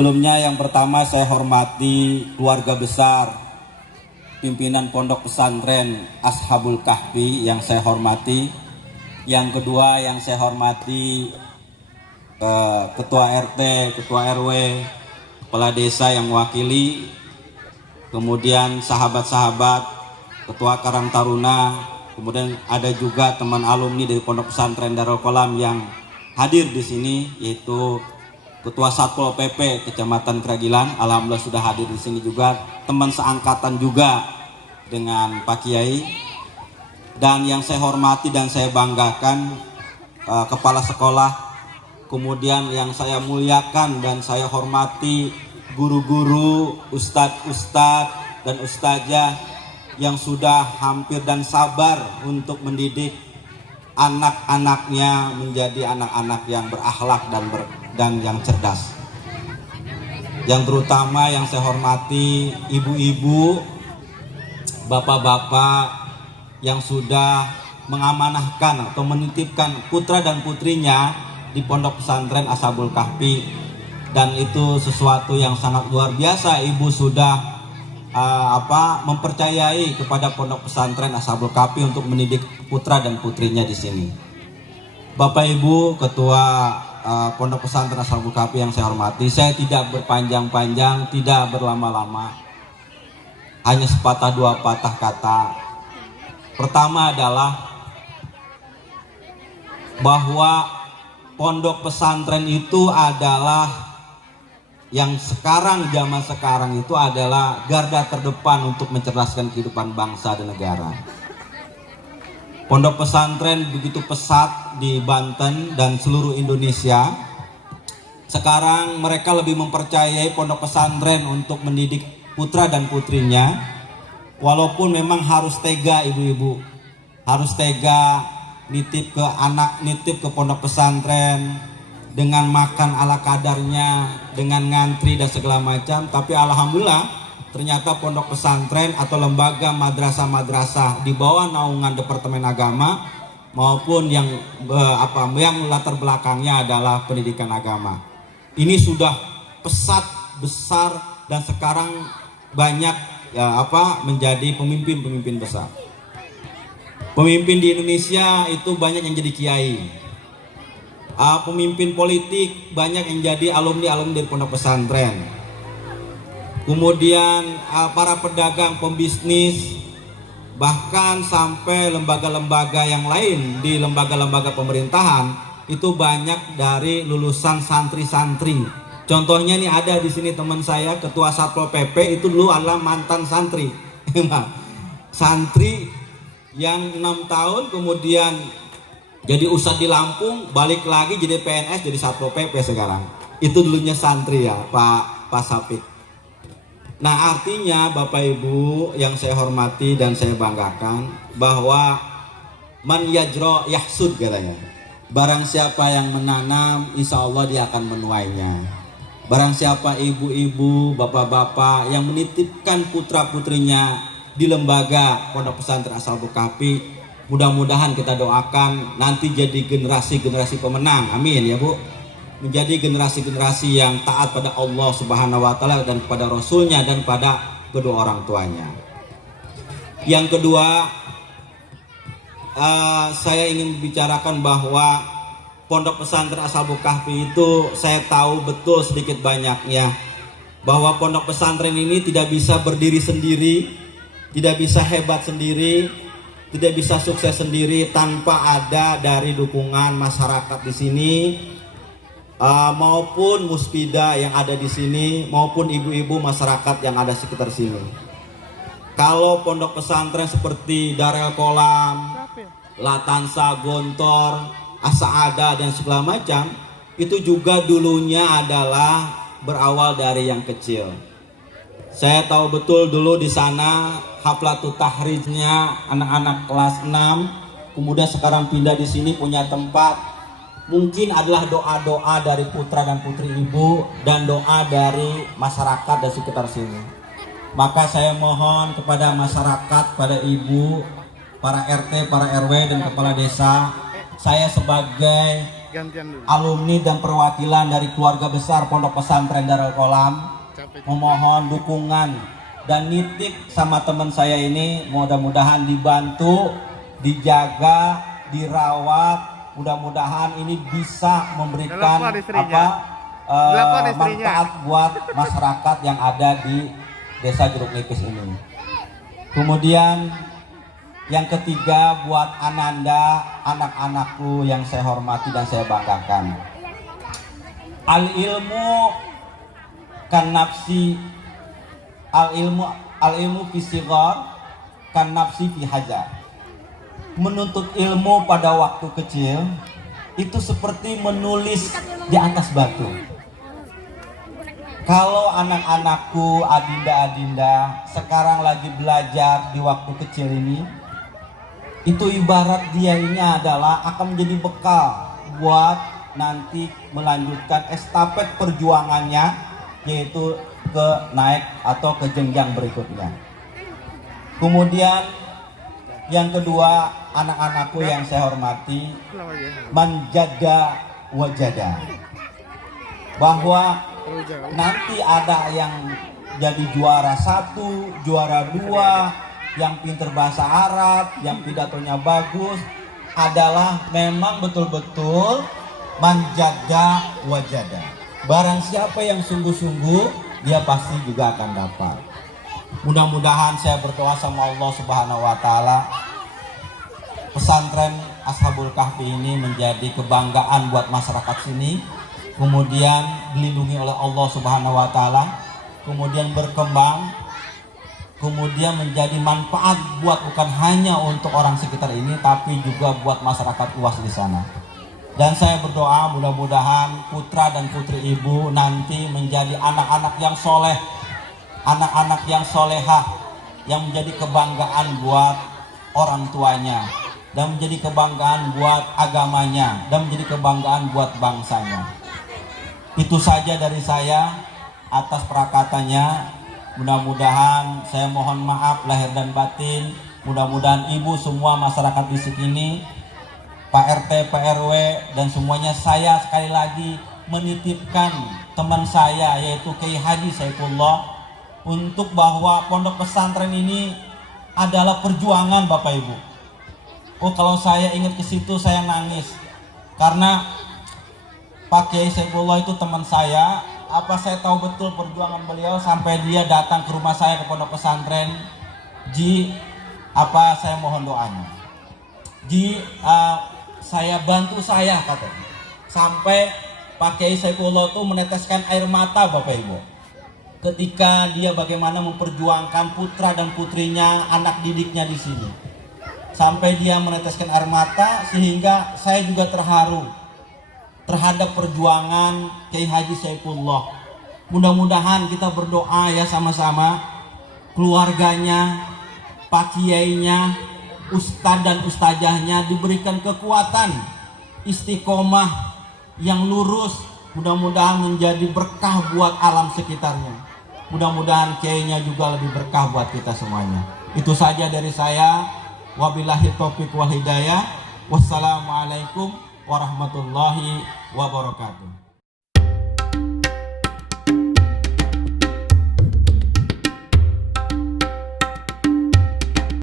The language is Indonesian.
Sebelumnya yang pertama saya hormati keluarga besar pimpinan Pondok Pesantren Ashabul Kahfi yang saya hormati. Yang kedua yang saya hormati Ketua RT, Ketua RW, Kepala Desa yang mewakili, kemudian sahabat-sahabat, Ketua Karang Taruna, kemudian ada juga teman alumni dari Pondok Pesantren Darul Qolam yang hadir di sini, yaitu Ketua Satpol PP Kecamatan Keragilan, alhamdulillah sudah hadir di sini juga, teman seangkatan juga dengan Pak Kiai. Dan yang saya hormati dan saya banggakan kepala sekolah, kemudian yang saya muliakan dan saya hormati guru-guru, ustadz-ustadz dan ustazah yang sudah hampir dan sabar untuk mendidik anak-anaknya menjadi anak-anak yang berakhlak dan yang cerdas. Yang terutama yang saya hormati ibu-ibu, bapak-bapak yang sudah mengamanahkan atau menitipkan putra dan putrinya di Pondok Pesantren Ashabul Kahfi, dan itu sesuatu yang sangat luar biasa. Ibu sudah mempercayai kepada Pondok Pesantren Ashabul Kahfi untuk mendidik putra dan putrinya di sini. Bapak Ibu Ketua Pondok Pesantren Ashabul Kahfi yang saya hormati, saya tidak berpanjang-panjang, tidak berlama-lama, hanya sepatah dua patah kata. Pertama adalah bahwa pondok pesantren itu adalah yang sekarang, zaman sekarang itu adalah garda terdepan untuk mencerdaskan kehidupan bangsa dan negara. Pondok pesantren begitu pesat di Banten dan seluruh Indonesia. Sekarang mereka lebih mempercayai pondok pesantren untuk mendidik putra dan putrinya. Walaupun memang harus tega ibu-ibu, harus tega nitip ke anak, nitip ke pondok pesantren dengan makan ala kadarnya, dengan ngantri dan segala macam. Tapi alhamdulillah ternyata pondok pesantren atau lembaga madrasah-madrasah di bawah naungan Departemen Agama maupun yang latar belakangnya adalah pendidikan agama, ini sudah pesat, besar, dan sekarang banyak menjadi pemimpin-pemimpin besar. Pemimpin di Indonesia itu banyak yang jadi kiai. Pemimpin politik banyak yang jadi alumni-alumni dari pondok pesantren. Kemudian para pedagang, pembisnis, bahkan sampai lembaga-lembaga yang lain di lembaga-lembaga pemerintahan itu banyak dari lulusan santri-santri. Contohnya nih ada di sini teman saya, Ketua Satpol PP itu dulu adalah mantan santri. Santri yang 6 tahun kemudian jadi ustadz di Lampung, balik lagi jadi PNS, jadi Satpol PP sekarang. Itu dulunya santri ya, Pak Sapik. Nah artinya Bapak Ibu yang saya hormati dan saya banggakan, bahwa man yajro yahsud katanya. Barang siapa yang menanam, insya Allah dia akan menuainya. Barang siapa ibu-ibu, bapak-bapak yang menitipkan putra-putrinya di lembaga Pondok Pesantren Ashabul Kahfi, mudah-mudahan kita doakan nanti jadi generasi-generasi pemenang, amin ya Bu. Menjadi generasi-generasi yang taat pada Allah Subhanahu wa Ta'ala dan kepada Rasulnya dan pada kedua orang tuanya. Yang kedua, saya ingin membicarakan bahwa Pondok Pesantren Ashabul Kahfi itu saya tahu betul sedikit banyaknya bahwa pondok pesantren ini tidak bisa berdiri sendiri, tidak bisa hebat sendiri, tidak bisa sukses sendiri tanpa ada dari dukungan masyarakat di sini, maupun muspida yang ada di sini, maupun ibu-ibu masyarakat yang ada sekitar sini. Kalau pondok pesantren seperti Darul Qolam, Latansa, Gontor, As-Sa'adah dan segala macam, itu juga dulunya adalah berawal dari yang kecil. Saya tahu betul dulu di sana Haflatut Tahrijnya anak-anak kelas 6, kemudian sekarang pindah di sini punya tempat. Mungkin adalah doa-doa dari putra dan putri ibu dan doa dari masyarakat dan sekitar sini. Maka saya mohon kepada masyarakat, pada ibu, para RT, para RW dan kepala desa, saya sebagai alumni dan perwakilan dari keluarga besar Pondok Pesantren Darul Qolam memohon dukungan dan nitip sama teman saya ini, mudah-mudahan dibantu, dijaga, dirawat, mudah-mudahan ini bisa memberikan manfaat buat masyarakat yang ada di Desa Jeruk Nipis ini. Kemudian yang ketiga buat Ananda, anak-anakku yang saya hormati dan saya banggakan. Al ilmu kan nafsi, al ilmu fi sighar kan nafsi fi hajar. Menuntut ilmu pada waktu kecil itu seperti menulis di atas batu. Kalau anak-anakku, adinda-adinda sekarang lagi belajar di waktu kecil ini, itu ibarat dia ini adalah akan menjadi bekal buat nanti melanjutkan estafet perjuangannya, yaitu ke naik atau ke jenjang berikutnya. Kemudian yang kedua, anak-anakku yang saya hormati, manjada wajada, bahwa nanti ada yang jadi juara 1, juara 2, yang pinter bahasa Arab, yang pidatonya bagus, adalah memang betul-betul manjada wajada. Barang siapa yang sungguh-sungguh, dia pasti juga akan dapat. Mudah-mudahan saya berdoa sama Allah Subhanahu wa taala, pesantren Ashabul Kahfi ini menjadi kebanggaan buat masyarakat sini, kemudian dilindungi oleh Allah Subhanahu wa taala, kemudian berkembang, kemudian menjadi manfaat buat bukan hanya untuk orang sekitar ini, tapi juga buat masyarakat luas di sana. Dan saya berdoa mudah-mudahan putra dan putri ibu nanti menjadi anak-anak yang soleh, anak-anak yang solehah, yang menjadi kebanggaan buat orang tuanya, dan menjadi kebanggaan buat agamanya, dan menjadi kebanggaan buat bangsanya. Itu saja dari saya atas perakatannya. Mudah-mudahan saya mohon maaf lahir dan batin. Mudah-mudahan ibu semua masyarakat di sini, Pak RT, Pak RW, dan semuanya, saya sekali lagi menitipkan teman saya yaitu Kiai Haji Saifullah, untuk bahwa pondok pesantren ini adalah perjuangan Bapak Ibu. Oh, kalau saya ingat ke situ saya nangis, karena Pak Kiai Saifullah itu teman saya. Apa saya tahu betul perjuangan beliau sampai dia datang ke rumah saya ke pondok pesantren. Ji, apa saya mohon doanya. Ji, saya bantu saya, katanya. Sampai Pak Kiai Saifullah itu meneteskan air mata Bapak Ibu, ketika dia bagaimana memperjuangkan putra dan putrinya, anak didiknya di sini. Sampai dia meneteskan air mata, sehingga saya juga terharu terhadap perjuangan Kiai Haji Saifullah. Mudah-mudahan kita berdoa ya sama-sama, keluarganya, Pak Kiainya, ustadz dan ustazahnya diberikan kekuatan, istiqomah yang lurus, mudah-mudahan menjadi berkah buat alam sekitarnya. Mudah-mudahan kiainya juga lebih berkah buat kita semuanya. Itu saja dari saya. Wabillahi taufiq wal hidayah. Wassalamualaikum warahmatullahi wabarakatuh.